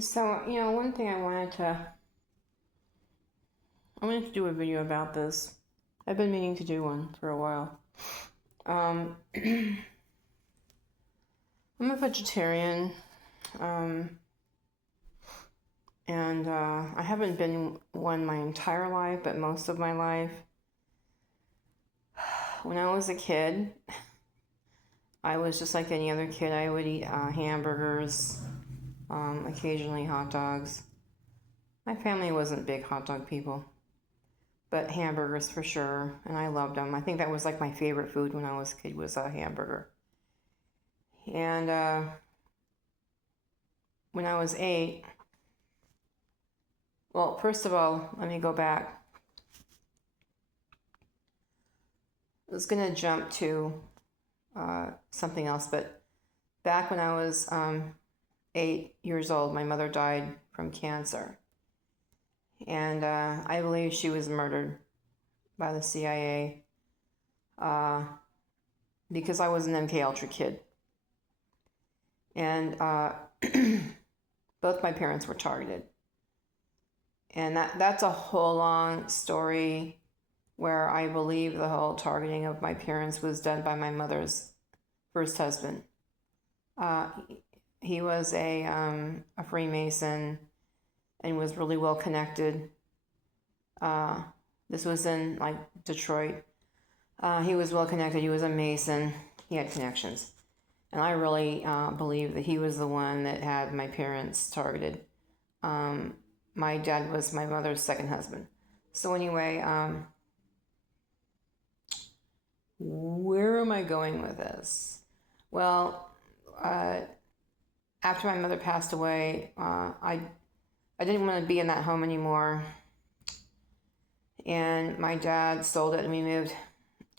So, one thing I wanted to do a video about this. I've been meaning to do one for a while. I'm a vegetarian, um, and I haven't been one my entire life, but most of my life. When I was a kid, I was just like any other kid. I would eat hamburgers, occasionally hot dogs. My family wasn't big hot dog people, but hamburgers for sure, and I loved them. I think that was like my favorite food when I was a kid was a hamburger. And when I was 8, well, first of all, let me go back. I was gonna jump to something else, but back when I was 8 years old, my mother died from cancer, and I believe she was murdered by the CIA because I was an MK Ultra kid. And both my parents were targeted. And that's a whole long story where I believe the whole targeting of my parents was done by my mother's first husband. Uh, he was a Freemason and was really well connected. This was in like Detroit. He was well connected. He was a Mason. He had connections. And I really believe that he was the one that had my parents targeted. My dad was my mother's second husband. So anyway, where am I going with this? Well, after my mother passed away, I didn't want to be in that home anymore. And my dad sold it and we moved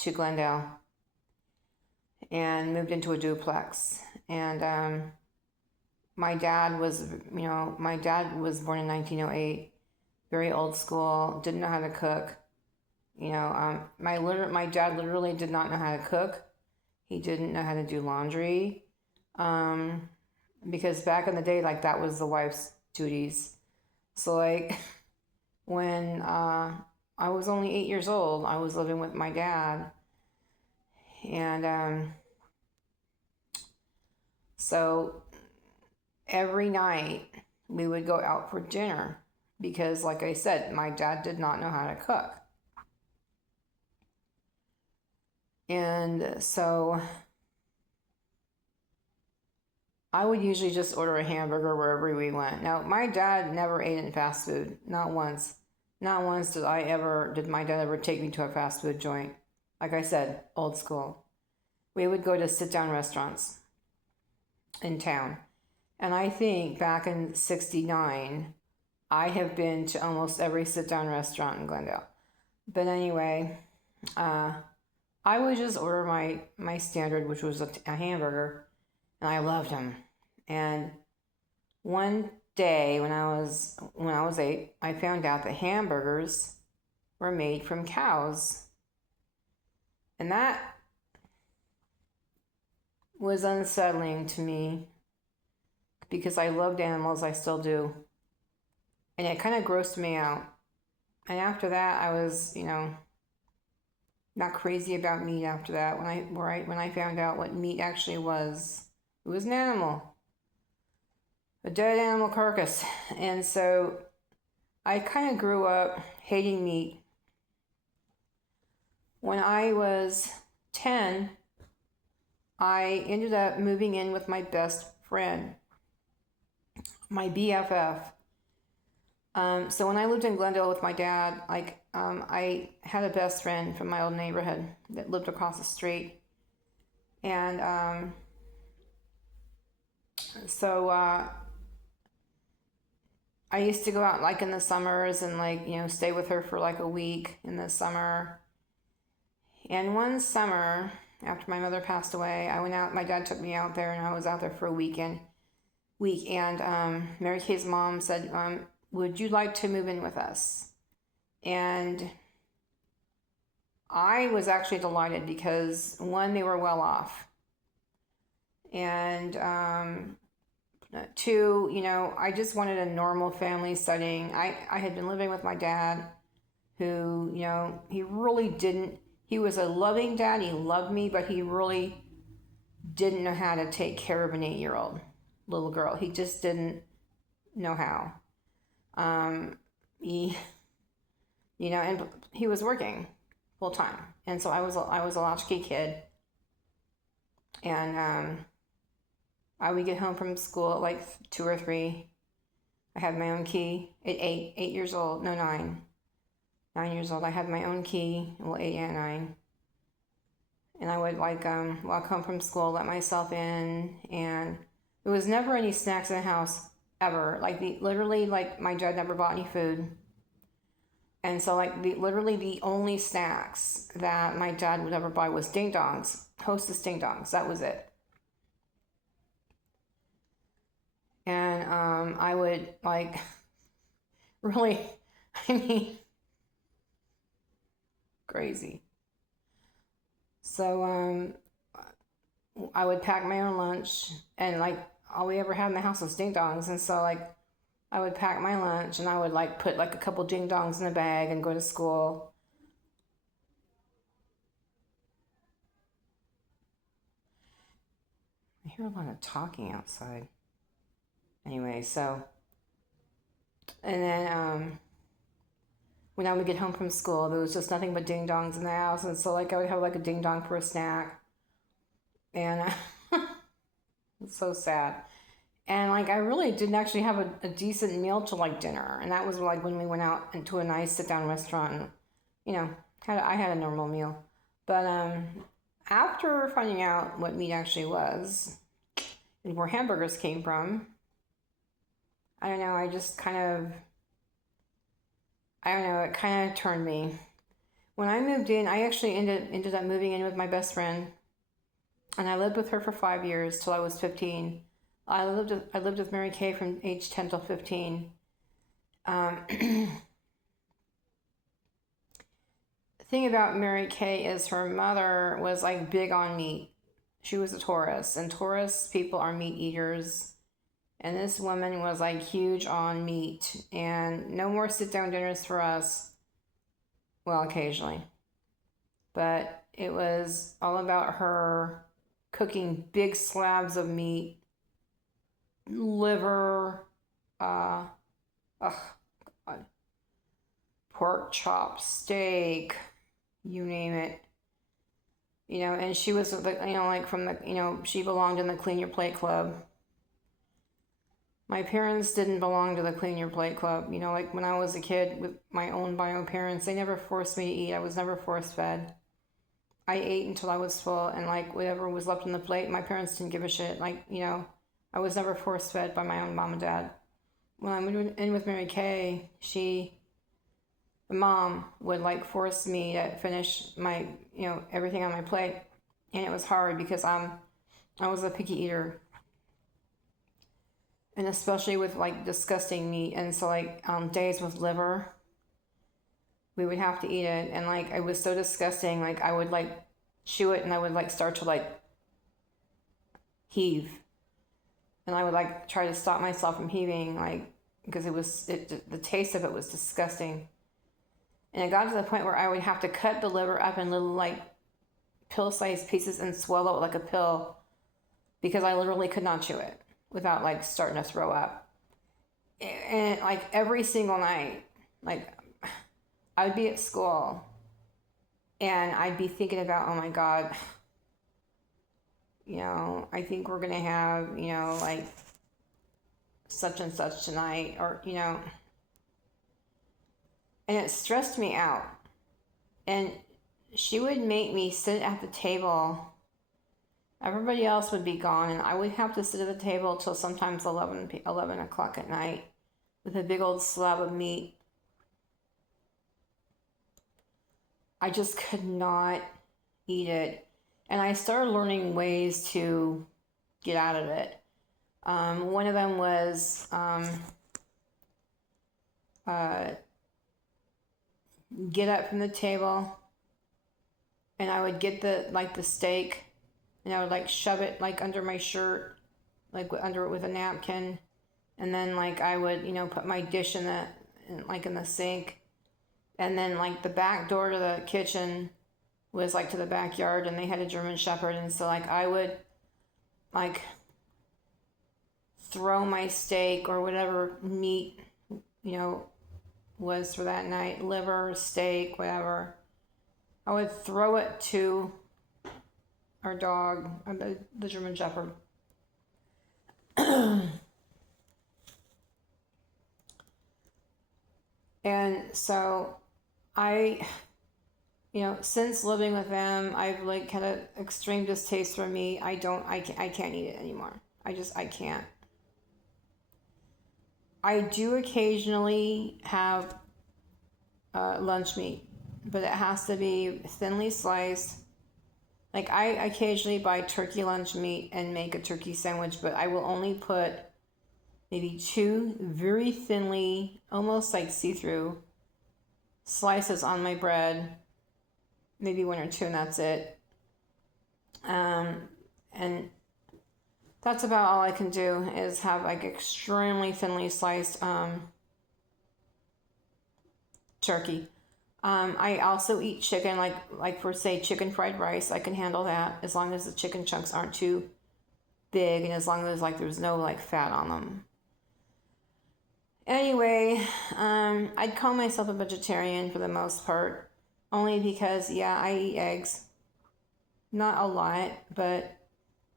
to Glendale and moved into a duplex. And my dad was born in 1908, very old school, didn't know how to cook. My dad literally did not know how to cook. He didn't know how to do laundry, because back in the day, like that was the wife's duties. So like when I was only 8 years old, I was living with my dad, and so every night we would go out for dinner because, like I said, my dad did not know how to cook. And so I would usually just order a hamburger wherever we went. Now, my dad never ate in fast food, not once. Not once did my dad ever take me to a fast food joint. Like I said, old school. We would go to sit down restaurants in town. And I think back in 69, I have been to almost every sit down restaurant in Glendale. But anyway, I would just order my standard, which was a hamburger, and I loved them. And one day when I was 8, I found out that hamburgers were made from cows. And that was unsettling to me because I loved animals, I still do. And it kind of grossed me out. And after that, I was, not crazy about meat after that. When I found out what meat actually was, it was an animal, a dead animal carcass. And so I kind of grew up hating meat. When I was 10, I ended up moving in with my best friend, my BFF. So when I lived in Glendale with my dad, I had a best friend from my old neighborhood that lived across the street. And so I used to go out like in the summers and stay with her for like a week in the summer. And one summer, after my mother passed away, I went out, my dad took me out there and I was out there for a week. And Mary Kay's mom said, would you like to move in with us? And I was actually delighted because, one, they were well off. And Two, I just wanted a normal family setting. I had been living with my dad, who, he really didn't, he was a loving dad. He loved me, but he really didn't know how to take care of an 8-year-old little girl. He just didn't know how. He, and he was working full time. And so I was a latchkey kid. And I would get home from school at like 2 or 3. I had my own key at 8 years old. No, 9. 9 years old. I had my own key. Well, 8 and 9. And I would walk home from school, let myself in, and there was never any snacks in the house ever. Literally, my dad never bought any food. And so literally the only snacks that my dad would ever buy was ding dongs, Hostess ding dongs. That was it. And I would really, I mean, crazy. So I would pack my own lunch, and all we ever had in the house was ding dongs. And so I would pack my lunch, and I would put a couple ding dongs in a bag and go to school. I hear a lot of talking outside. Anyway, so, and then when I would get home from school, there was just nothing but ding dongs in the house. And so I would have a ding dong for a snack. And it's so sad. And I really didn't actually have a decent meal till dinner. And that was when we went out into a nice sit down restaurant, and I had a normal meal. But after finding out what meat actually was and where hamburgers came from, I don't know, it kind of turned me. When I moved in, I actually ended up moving in with my best friend, and I lived with her for 5 years till I was 15. I lived with Mary Kay from age 10 till 15. The thing about Mary Kay is her mother was big on meat. She was a Taurus, and Taurus people are meat eaters. And this woman was huge on meat, and no more sit down dinners for us. Well, occasionally. But it was all about her cooking big slabs of meat, liver, pork chop, steak, you name it. And she was, from the, she belonged in the Clean Your Plate Club. My parents didn't belong to the Clean Your Plate Club. When I was a kid with my own bio parents, they never forced me to eat. I was never force fed. I ate until I was full, and whatever was left on the plate, my parents didn't give a shit. I was never force fed by my own mom and dad. When I moved in with Mary Kay, the mom would force me to finish my, everything on my plate. And it was hard because I was a picky eater. And especially with disgusting meat. And so days with liver, we would have to eat it. And it was so disgusting. I would chew it, and I would start to heave. And I would try to stop myself from heaving, because the taste of it was disgusting. And it got to the point where I would have to cut the liver up in little pill-sized pieces and swallow it like a pill, because I literally could not chew it without starting to throw up. And every single night, I would be at school, and I'd be thinking about, oh my God, I think we're gonna have, such and such tonight, or and it stressed me out. And she would make me sit at the table. Everybody else would be gone, and I would have to sit at the table till sometimes 11 o'clock at night with a big old slab of meat. I just could not eat it. And I started learning ways to get out of it. One of them was get up from the table, and I would get the steak, and I would shove it under my shirt, like under it with a napkin. And then like I would, put my dish in the sink. And then like the back door to the kitchen was like to the backyard, and they had a German Shepherd. And so like I would like throw my steak or whatever meat, was for that night, liver, steak, whatever. I would throw it to our dog, the German Shepherd. And so I, since living with them, I've like had an extreme distaste for meat. I can't eat it anymore. I can't. I do occasionally have lunch meat, but it has to be thinly sliced. Like I occasionally buy turkey lunch meat and make a turkey sandwich, but I will only put maybe 2 very thinly, almost like see-through slices on my bread, maybe 1 or 2, and that's it. And that's about all I can do is have like extremely thinly sliced turkey. I also eat chicken, like for say chicken fried rice. I can handle that as long as the chicken chunks aren't too big and as long as like there's no like fat on them. Anyway, I'd call myself a vegetarian for the most part, only because I eat eggs. Not a lot, but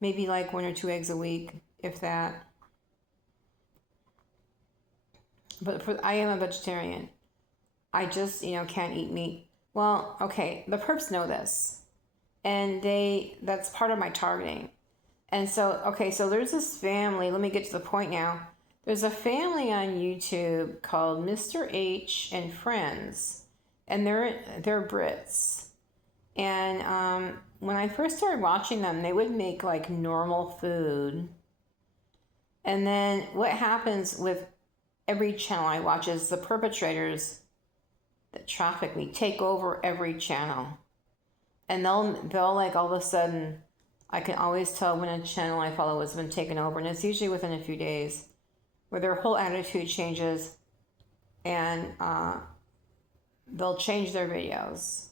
maybe like 1 or 2 eggs a week, if that. But I am a vegetarian. I just, can't eat meat. Well, okay, the perps know this. And that's part of my targeting. And so, okay, so there's this family, let me get to the point now. There's a family on YouTube called Mr. H and Friends. And they're Brits. And when I first started watching them, they would make like normal food. And then what happens with every channel I watch is the perpetrators that traffic me take over every channel. And they'll like all of a sudden, I can always tell when a channel I follow has been taken over, and it's usually within a few days, where their whole attitude changes, and they'll change their videos.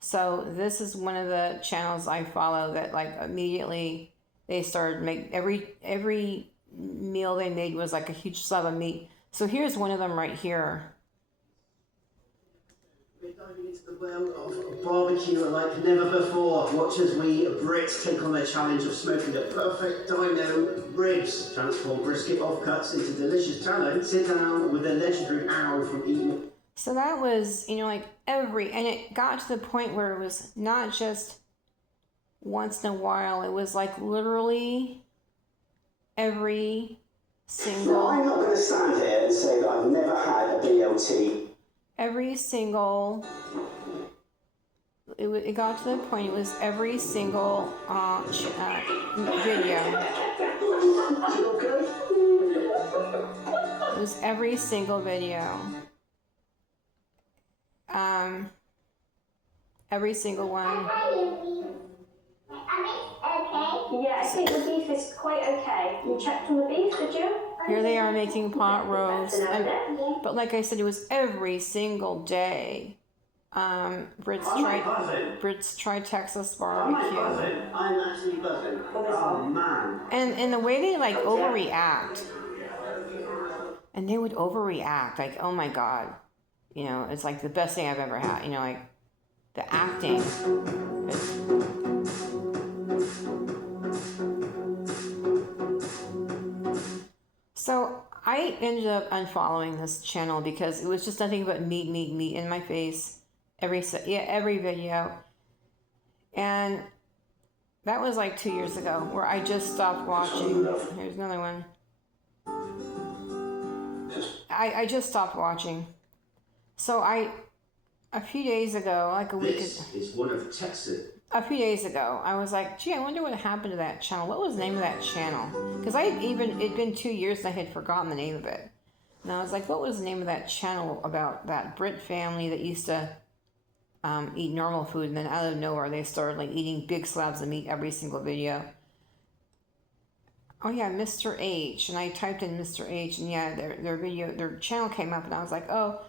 So this is one of the channels I follow that like immediately they started make every meal they made was like a huge slab of meat. So here's one of them right here. We're diving into the world of barbecue like never before. Watch as we Brits take on the challenge of smoking the perfect dino ribs. Transform brisket offcuts into delicious tallow. Sit down with the legendary owl from Eton. So that was, and it got to the point where it was not just once in a while, it was like literally every single... Now, I'm not going to stand here and say that I've never had a BLT. Every single... It got to the point, it was every single video. It was every single video. Every single one. Yeah, I think the beef is quite okay. You checked on the beef, did you? Here they are making pot roast. But like I said, it was every single day. Brits try Texas barbecue. I'm actually buzzing. Oh man. And the way they like overreact. And they would overreact, like, oh my God. It's like the best thing I've ever had. Like the acting. So I ended up unfollowing this channel because it was just nothing but meat in my face every video. And that was like 2 years ago where I just stopped watching. Here's another one. I just stopped watching. So a few days ago, like a week ago. This is one of Texas. A few days ago, I was like, gee, I wonder what happened to that channel. What was the name of that channel? Because it'd been 2 years and I had forgotten the name of it. And I was like, what was the name of that channel about that Brit family that used to eat normal food, and then out of nowhere they started like eating big slabs of meat every single video. oh yeah, Mr. H, and I typed in Mr. H, and yeah, their channel came up, and I was like, oh,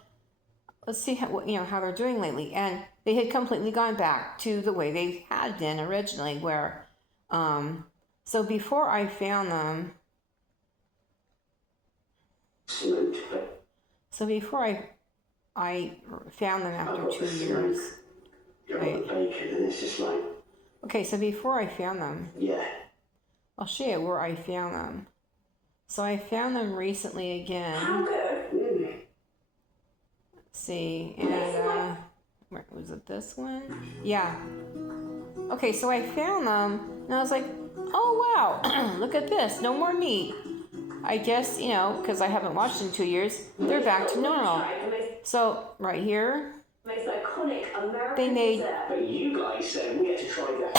let's see how they're doing lately, and they had completely gone back to the way they had been originally, where, so before I found them, I found them after 2 years. Right. Bacon, and it's just like, Okay, so before I found them, yeah. I'll show you where I found them. So I found them recently again. How good? Let's see, and where was it? This one? Yeah. Okay, so I found them, and I was like, oh wow, look at this, no more meat. I guess, because I haven't watched in 2 years, they're back to normal. So right here, Most iconic American they made. dessert. But you guys said we had to try the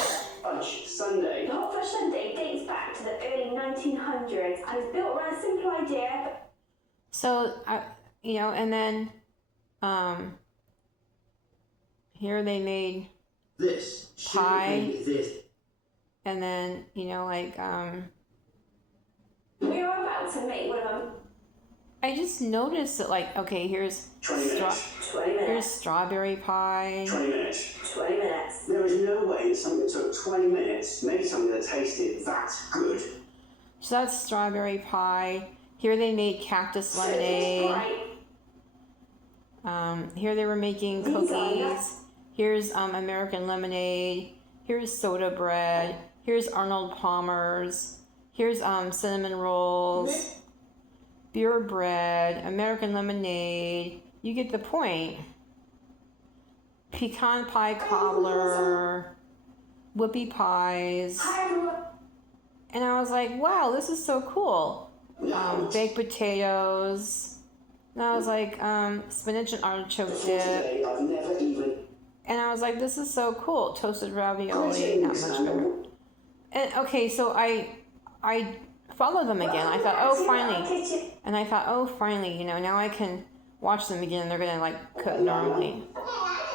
fudge sundae. The hot fudge sundae dates back to the early 1900s and is built around a simple idea. So and then, here they made This pie, this. and then We were about to make one of them. I just noticed that, like, okay, here's 20 minutes. 20 minutes. here's strawberry pie. 20 minutes. 20 minutes. There is no way that something that took 20 minutes made something that tasted that good. So that's strawberry pie. Here they made cactus lemonade. Right. Here they were making cookies. Here's American lemonade. Here's soda bread. Here's Arnold Palmer's. Here's cinnamon rolls. Beer bread. American lemonade. You get the point. Pecan pie cobbler. Whoopie pies. Hi everyone. And I was like, wow, this is so cool. Baked potatoes. And I was like, spinach and artichoke dip. Today, I've never even. And I was like, this is so cool. Toasted ravioli, not much better. And okay, so I followed them again. I thought, oh, finally. And I thought, oh, finally, now I can watch them again. They're going to, like, cook normally.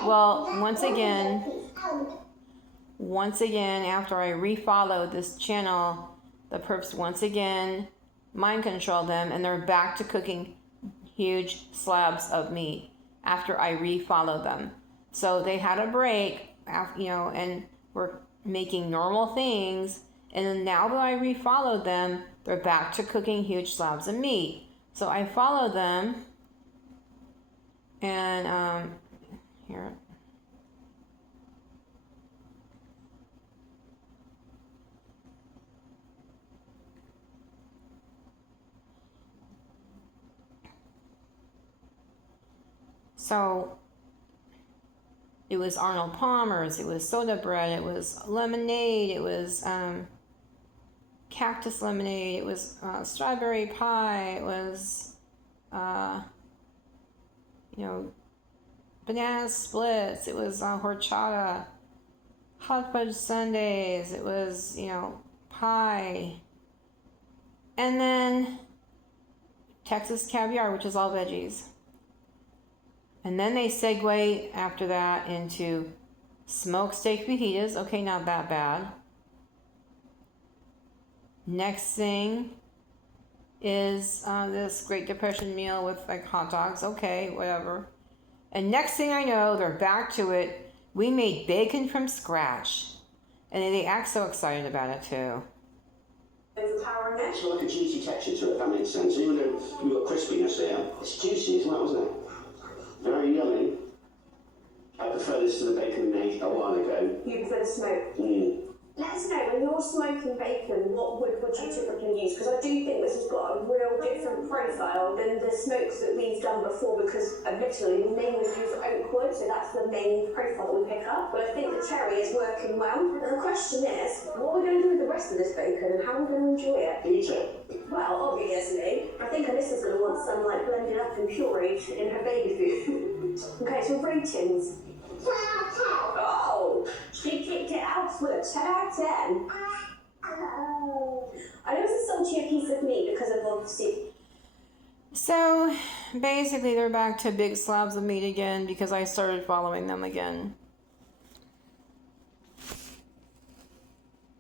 Well, once again, after I refollowed this channel, the perps once again mind control them, and they're back to cooking huge slabs of meat after I refollowed them. So they had a break, and were making normal things, and then now that I refollowed them, they're back to cooking huge slabs of meat. So I followed them, and here. So it was Arnold Palmer's, it was soda bread, it was lemonade, it was cactus lemonade, it was strawberry pie, it was banana splits, it was horchata, hot fudge sundaes, it was pie, and then Texas caviar, which is all veggies. And then they segue after that into smoked steak fajitas. Okay, not that bad. Next thing is this Great Depression meal with like hot dogs. Okay, whatever. And next thing I know, they're back to it. We made bacon from scratch. And they act so excited about it too. Overpowering it. It's got like a juicy texture to it, if that makes sense. Even though you've got crispiness there, it's juicy as well, isn't it? Very yummy. I prefer this to the bacon we made a while ago. You prefer the smoke? Let us know, when you're smoking bacon, what wood would you typically use? Because I do think this has got a real different profile than the smokes that we've done before, because admittedly we mainly use oak wood, so that's the main profile that we pick up. But I think the cherry is working well. And the question is, what are we going to do with the rest of this bacon and how are we going to enjoy it? Eat it. Well, obviously, I think Alyssa's going to want some like blended up and pureed in her baby food. Okay, so ratings. Oh, she kicked it out with a 10 out of 10. I know it's a saltier piece of meat because of obviously. So basically they're back to big slabs of meat again because I started following them again.